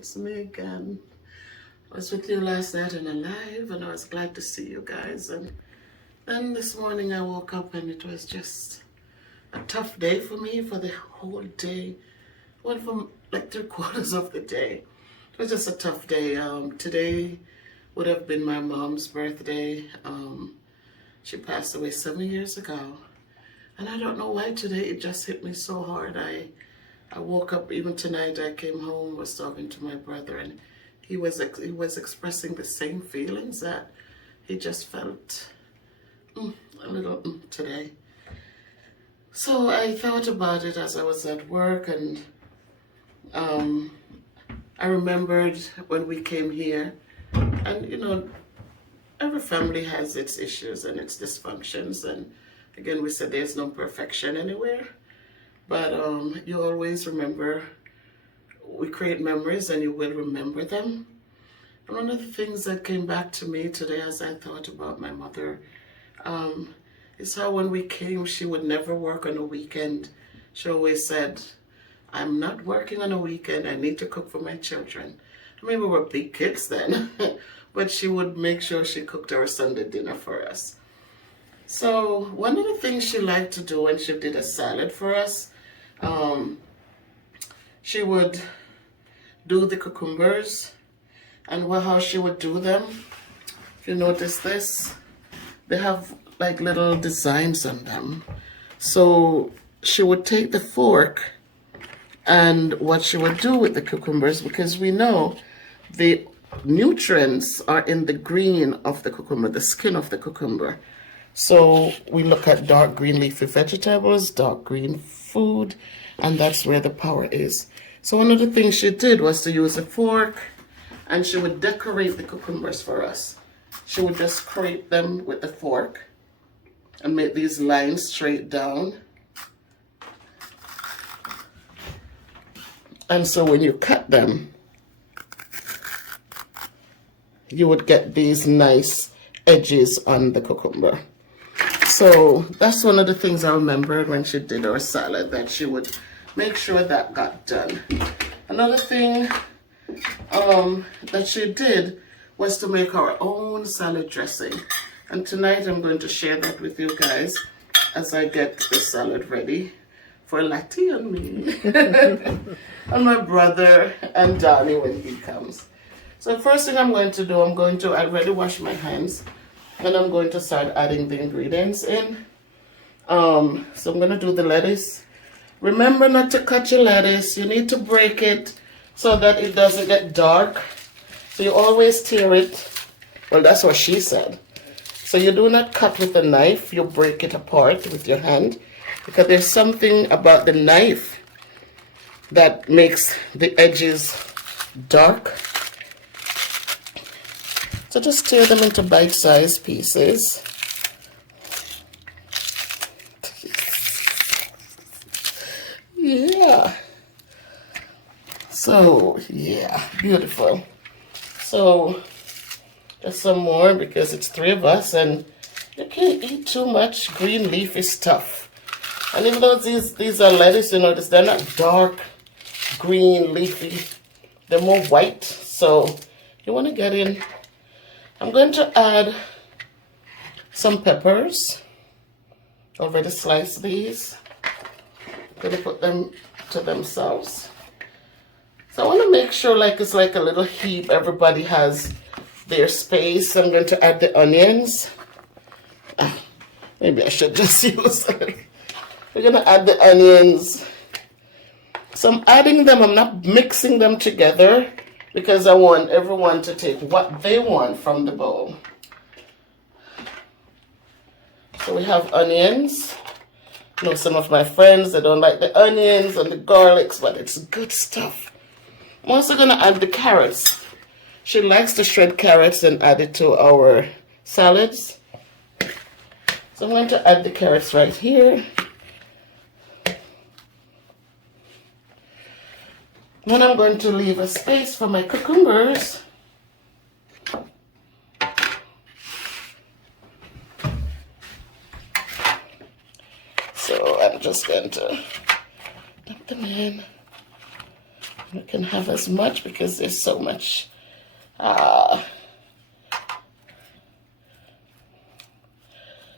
It's me again. I was with you last night in a live and I was glad to see you guys. And then this morning I woke up and it was just a tough day for me for the whole day. Went from like 3/4 of the day. It was just a tough day. Today would have been my mom's birthday. She passed away 7 years ago. And I don't know why today it just hit me so hard. I woke up, even tonight I came home, was talking to my brother, and he was expressing the same feelings that he just felt a little today. So I thought about it as I was at work, and I remembered when we came here, and you know, every family has its issues and its dysfunctions, and again, we said there's no perfection anywhere, but you always remember, we create memories and you will remember them. And one of the things that came back to me today as I thought about my mother is how when we came, she would never work on a weekend. She always said, I'm not working on a weekend, I need to cook for my children. I mean, we were big kids then, but she would make sure she cooked our Sunday dinner for us. So one of the things she liked to do when she did a salad for us, she would do the cucumbers, and how she would do them, if you notice this, they have like little designs on them. So she would take the fork, and what she would do with the cucumbers, because we know the nutrients are in the green of the cucumber, the skin of the cucumber. So we look at dark green leafy vegetables, dark green food, and that's where the power is. So one of the things she did was to use a fork, and she would decorate the cucumbers for us. She would just scrape them with the fork and make these lines straight down. And so when you cut them, you would get these nice edges on the cucumber. So that's one of the things I remembered when she did our salad, that she would make sure that got done. Another thing that she did was to make our own salad dressing. And tonight I'm going to share that with you guys as I get the salad ready for Lati and me and my brother and Donnie when he comes. So the first thing I'm going to do, I already washed my hands, and I'm going to start adding the ingredients in. So I'm going to do the lettuce. Remember not to cut your lettuce. You need to break it so that it doesn't get dark. So you always tear it. Well, that's what she said. So you do not cut with a knife. You break it apart with your hand, because there's something about the knife that makes the edges dark. So just tear them into bite-sized pieces. Yeah. So, yeah, beautiful. So, just some more, because it's 3 of us, and you can't eat too much green leafy stuff. And even though these are lettuce, you notice they're not dark green leafy. They're more white. So, you want to get in. I'm going to add some peppers. Already sliced these. I'm going to put them to themselves. So I want to make sure like it's like a little heap. Everybody has their space. I'm going to add the onions. Maybe I should just use it. We're going to add the onions. So I'm adding them. I'm not mixing them together, because I want everyone to take what they want from the bowl. So we have onions. I know some of my friends, they don't like the onions and the garlics, but it's good stuff. I'm also going to add the carrots. She likes to shred carrots and add it to our salads. So I'm going to add the carrots right here. Then I'm going to leave a space for my cucumbers. So I'm just going to dump them in. You can have as much because there's so much.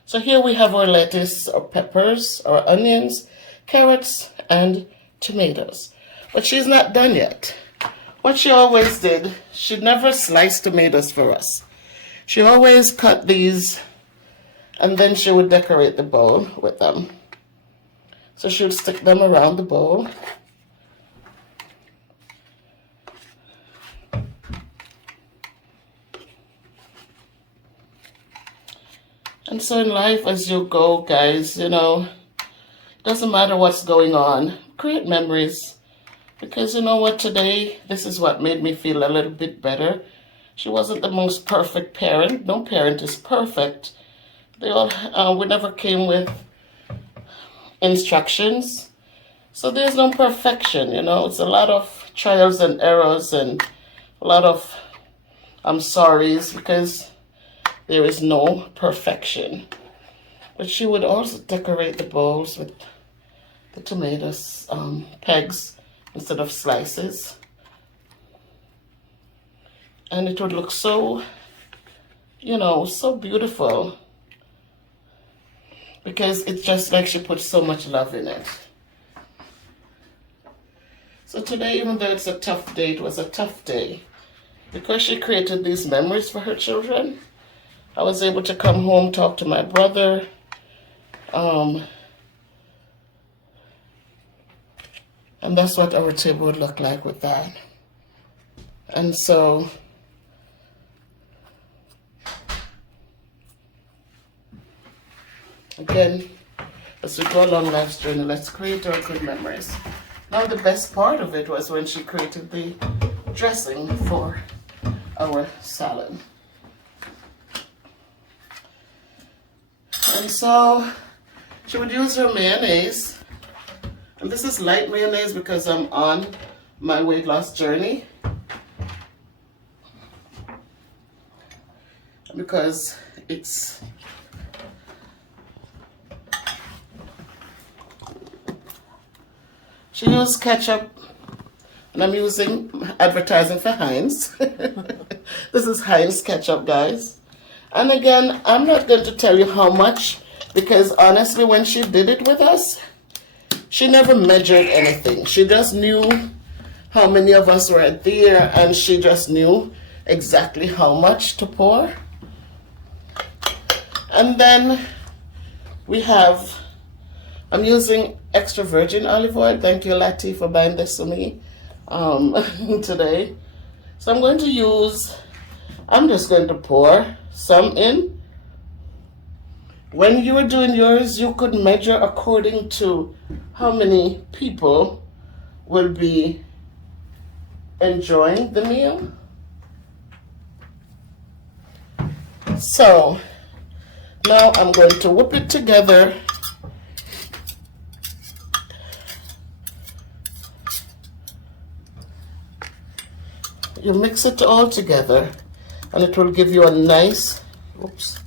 So here we have our lettuce, our peppers, our onions, carrots, and tomatoes. But she's not done yet. What she always did, she never sliced tomatoes for us. She always cut these, and then she would decorate the bowl with them. So she would stick them around the bowl. And so in life, as you go, guys, you know, it doesn't matter what's going on. Create memories. Because you know what, today, this is what made me feel a little bit better. She wasn't the most perfect parent. No parent is perfect. They all, we never came with instructions. So there's no perfection, you know. It's a lot of trials and errors and a lot of I'm sorry's because there is no perfection. But she would also decorate the bowls with the tomatoes, pegs instead of slices. And it would look so, you know, so beautiful. Because it's just like she put so much love in it. So today, even though it's a tough day, it was a tough day. Because she created these memories for her children, I was able to come home, talk to my brother. And that's what our table would look like with that. And so, again, as we go along life's journey, let's create our good memories. Now the best part of it was when she created the dressing for our salad. And so she would use her mayonnaise. And this is light mayonnaise because I'm on my weight loss journey. Because it's she used ketchup, and I'm using advertising for Heinz. This is Heinz ketchup, guys. And again, I'm not going to tell you how much, because honestly, when she did it with us, she never measured anything. She just knew how many of us were there, and she just knew exactly how much to pour. And then we have, I'm using extra virgin olive oil. Thank you, Lati, for buying this for me today. So I'm going to use, I'm just going to pour some in. When you were doing yours, you could measure according to how many people will be enjoying the meal. So now I'm going to whip it together. You mix it all together and it will give you a nice, oops.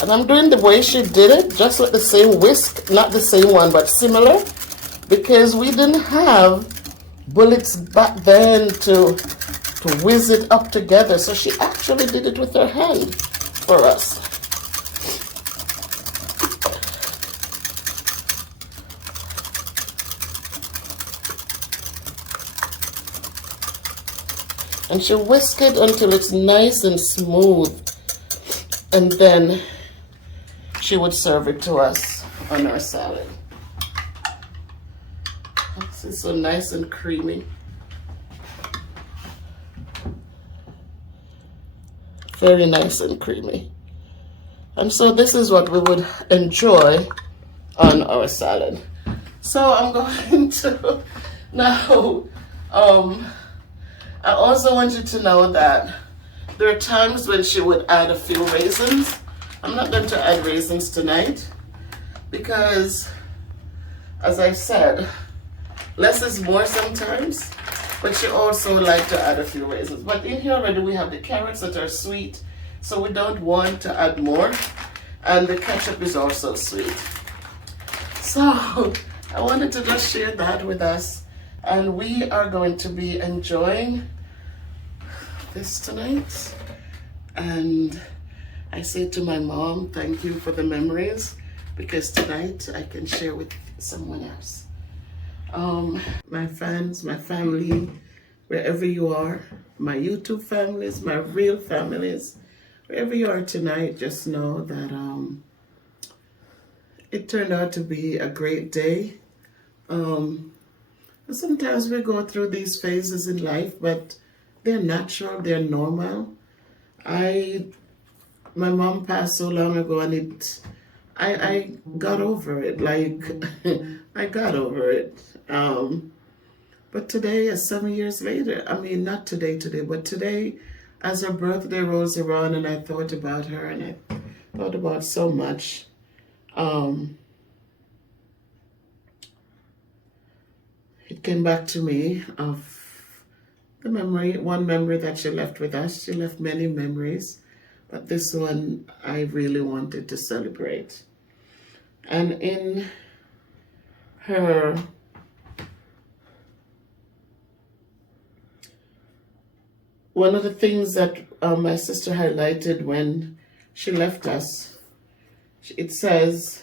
And I'm doing the way she did it, just with the same whisk, not the same one, but similar, because we didn't have bullets back then to whiz it up together. So she actually did it with her hand for us. And she whisked it until it's nice and smooth. And then she would serve it to us on our salad. It's so nice and creamy. Very nice and creamy. And so this is what we would enjoy on our salad. So I'm going to now, I also want you to know that there are times when she would add a few raisins. I'm not going to add raisins tonight because, as I said, less is more sometimes. but she also liked to add a few raisins. But in here already we have the carrots that are sweet, so we don't want to add more. And the ketchup is also sweet. So I wanted to just share that with us. And we are going to be enjoying this tonight. And I say to my mom, thank you for the memories, because tonight I can share with someone else. My fans, my family, wherever you are, my YouTube families, my real families, wherever you are tonight, just know that it turned out to be a great day. Sometimes we go through these phases in life, but they're natural, they're normal. My mom passed so long ago, and I got over it. Like, I got over it. But today, 7 years later, I mean, not today, but today, as her birthday rolls around, and I thought about her, and I thought about so much. It came back to me of the memory, one memory that she left with us. She left many memories, but this one I really wanted to celebrate. And in her one of the things that my sister highlighted when she left us, it says,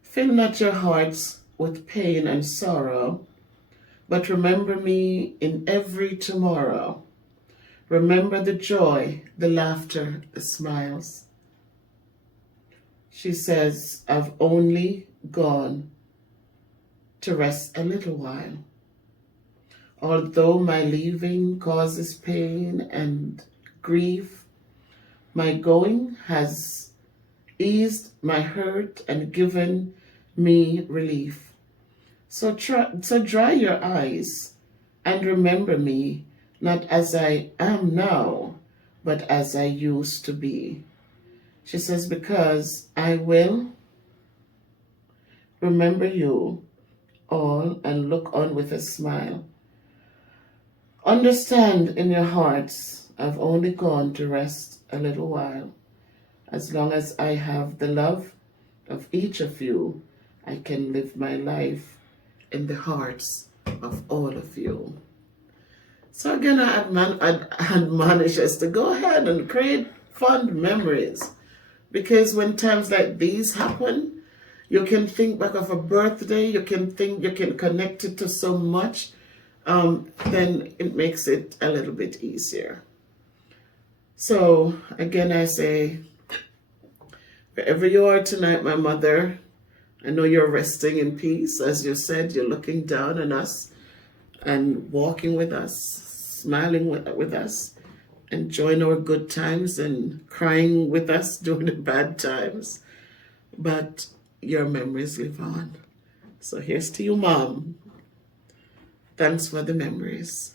"Fill not your hearts with pain and sorrow, but remember me in every tomorrow. Remember the joy, the laughter, the smiles." She says, "I've only gone to rest a little while. Although my leaving causes pain and grief, my going has eased my hurt and given me relief. So dry your eyes and remember me, not as I am now, but as I used to be." She says, "Because I will remember you all and look on with a smile. Understand in your hearts, I've only gone to rest a little while. As long as I have the love of each of you, I can live my life in the hearts of all of you." So again, I admonish us to go ahead and create fond memories, because when times like these happen, you can think back of a birthday, you can connect it to so much, then it makes it a little bit easier. So again, I say, wherever you are tonight, my mother, I know you're resting in peace. As you said, you're looking down on us and walking with us, smiling with us, enjoying our good times and crying with us during the bad times. But your memories live on. So here's to you, Mom. Thanks for the memories.